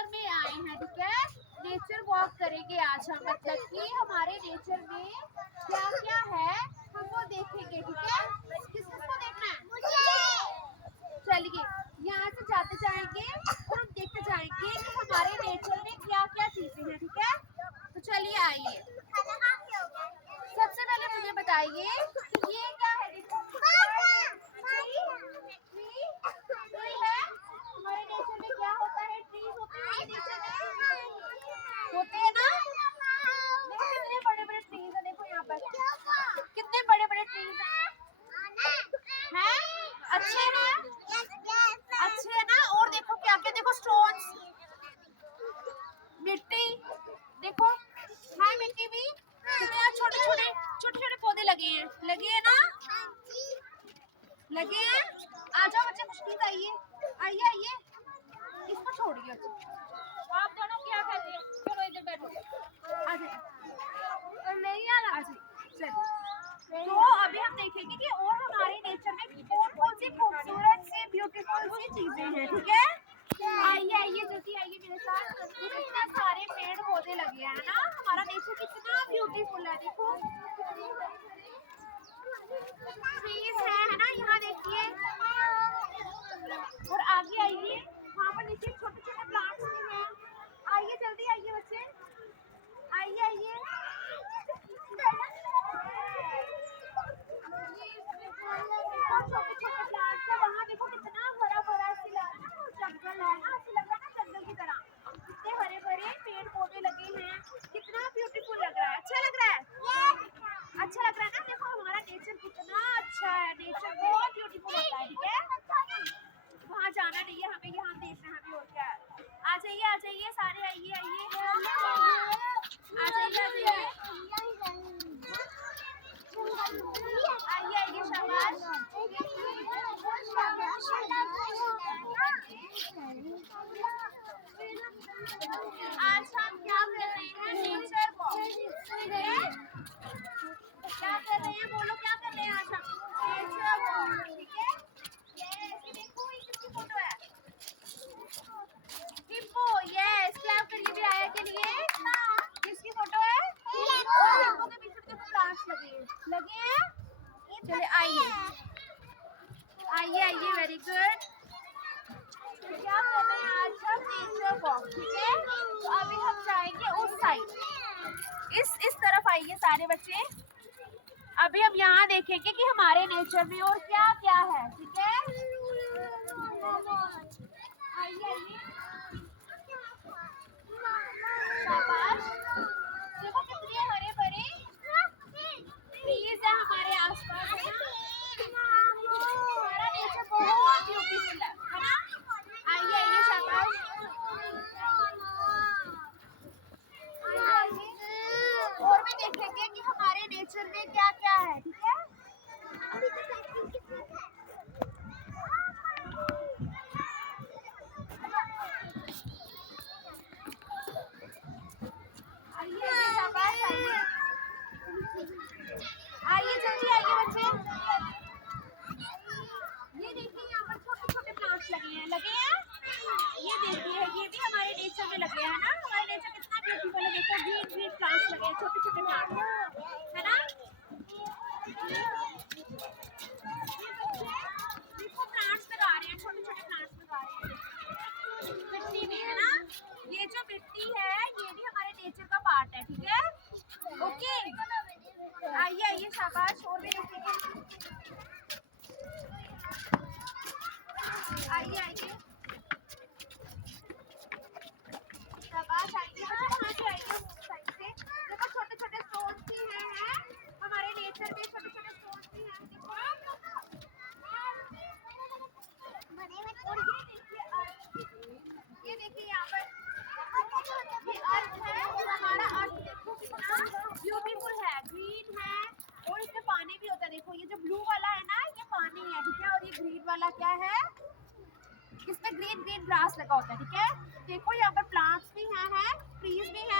Nature में आए हैं, ठीक है। नेचर वॉक करेंगे आज हम, मतलब कि हमारे नेचर में क्या क्या है हम वो देखेंगे, ठीक है। किस किस को देखना है? चलिए यहाँ से जाते जाएंगे और हम देखते जाएंगे कि हमारे नेचर में क्या क्या चीजें हैं, ठीक है। तो चलिए आइए, सबसे पहले मुझे बताइए ये क्या है? देखो ट्री है। हमारे नेचर में क्या होता है? ट्रीज होते हैं नेचर में, होते हैं ना। देखो कितने बड़े बड़े ट्रीज है, देखो यहाँ पर कितने बड़े बड़े ट्रीज हैं। अच्छे हैं, अच्छे है ना। और देखो क्या क्या, देखो स्टोन्स, मिट्टी, देखो है मिट्टी भी। छोटे छोटे पौधे लगे हैं ना, लगे हैं। आ जाओ बच्चे, मुश्किल आइए आइए आइए, इसको छोड़िए। आप दोनों क्या कर रहे हो? चलो इधर बैठो, आ जाइए। नहीं आ रहा, आ जाइए। तो अभी हम देखेंगे कि और हमारे नेचर में कौन सी खूबसूरत सी ब्यूटीफुल सी चीजें हैं, ठीक है। आइए आइए जल्दी आइए मेरे साथ। इतना सारे पेड़ पौधे लगे हैं ना, हमारा नेचर कितना ब्यूटीफुल है। देखो ट्रीज है ना, यहाँ देखिए। और आगे आइए, वहाँ पर देखिए छोटे छोटे प्लांट्स भी हैं। आइए जल्दी आइए बच्चे, आइए आइए। छोटे छोटे प्लांट्स है वहाँ, देखो कितना हरा भरा जंगल है ना, ऐसे लग रहा है ना जंगल की तरह। कितने हरे भरे पेड़ पौधे लगे हैं, कितना ब्यूटीफुल लग रहा है। अच्छा लग रहा है, अच्छा लग रहा है ना। देखो हमारा नेचर कितना अच्छा है, नेचर बहुत ब्यूटीफुल होता है, ठीक है। वहाँ जाना नहीं है हमें, यहाँ देखना है हमें। और क्या है, आ जाइए सारे, आइए आइए आ जाइए आइए आइए, शाबाश। आज हम क्या कर रहे हैं? नेचर वॉक, क्या कर रहे हैं? बोलो क्या कर रहे हैं आज हम? नेचर वॉक, ठीक है। ये देखो ये किसकी फोटो है? Hippo, yes. क्लैप करिए भी आया के लिए। किसकी फोटो है? हिप्पो के पीछे देखो प्लांट्स लगे हैं। चलिए आइए आइए आइए, वेरी गुड। क्या कर रहे हैं आज हम? नेचर वॉक, ठीक है। तो अभी हम जाएंगे उस साइड, इस तरफ आइए सारे बच्चे। अभी हम यहाँ देखेंगे कि हमारे नेचर में और क्या क्या है, ठीक है। आइए आइए, शाबाश। देखो कितने हरे भरे ट्रीज है हमारे आसपास, है ना। हमारा नेचर बहुत ब्यूटीफुल है ना। आइए आइए, शाबाश। और भी देखेंगे कि हमारे नेचर में क्या क्या है, ठीक है। आइए शाबाश, आइए जल्दी आइए बच्चे। ये देखिए यहाँ पर छोटे छोटे प्लांट्स लगे हैं ये देखिए, ये भी हमारे नेचर में लगे हैं ना। हमारे नेचर कितना ब्यूटीफुल है, देखो ग्रीन ग्रीन प्लांट्स लगे हैं, छोटे छोटे प्लांट्स, है ना। देखो प्लांट्स लगा रहे हैं, छोटे छोटे प्लांट्स लगा रहे हैं मिट्टी में, है ना। ये जो मिट्टी है ये भी हमारे नेचर का पार्ट है, ठीक है। ओके आइए आइए, शाबाश। और भी देखेंगे, आइए आइए, शाबाश। आइए यहाँ से, आइए साइड से। देखो छोटे छोटे स्टोन्स भी हैं हमारे नेचर में, छोटे छोटे स्टोन्स भी हैं। और ये देखिए यहाँ पर ये अर्थ है, हमारा अर्थ देखो कितना ब्यूटीफुल है, ग्रीन है। और इसमें पानी भी होता है, देखो ये जो ब्लू वाला है ना ये पानी है, ठीक है। और ये ग्रीन वाला क्या है? इसमें ग्रीन ग्रीन ग्रास लगा होता है, ठीक है। देखो यहाँ पर प्लांट्स भी हैं, ट्रीज भी हैं।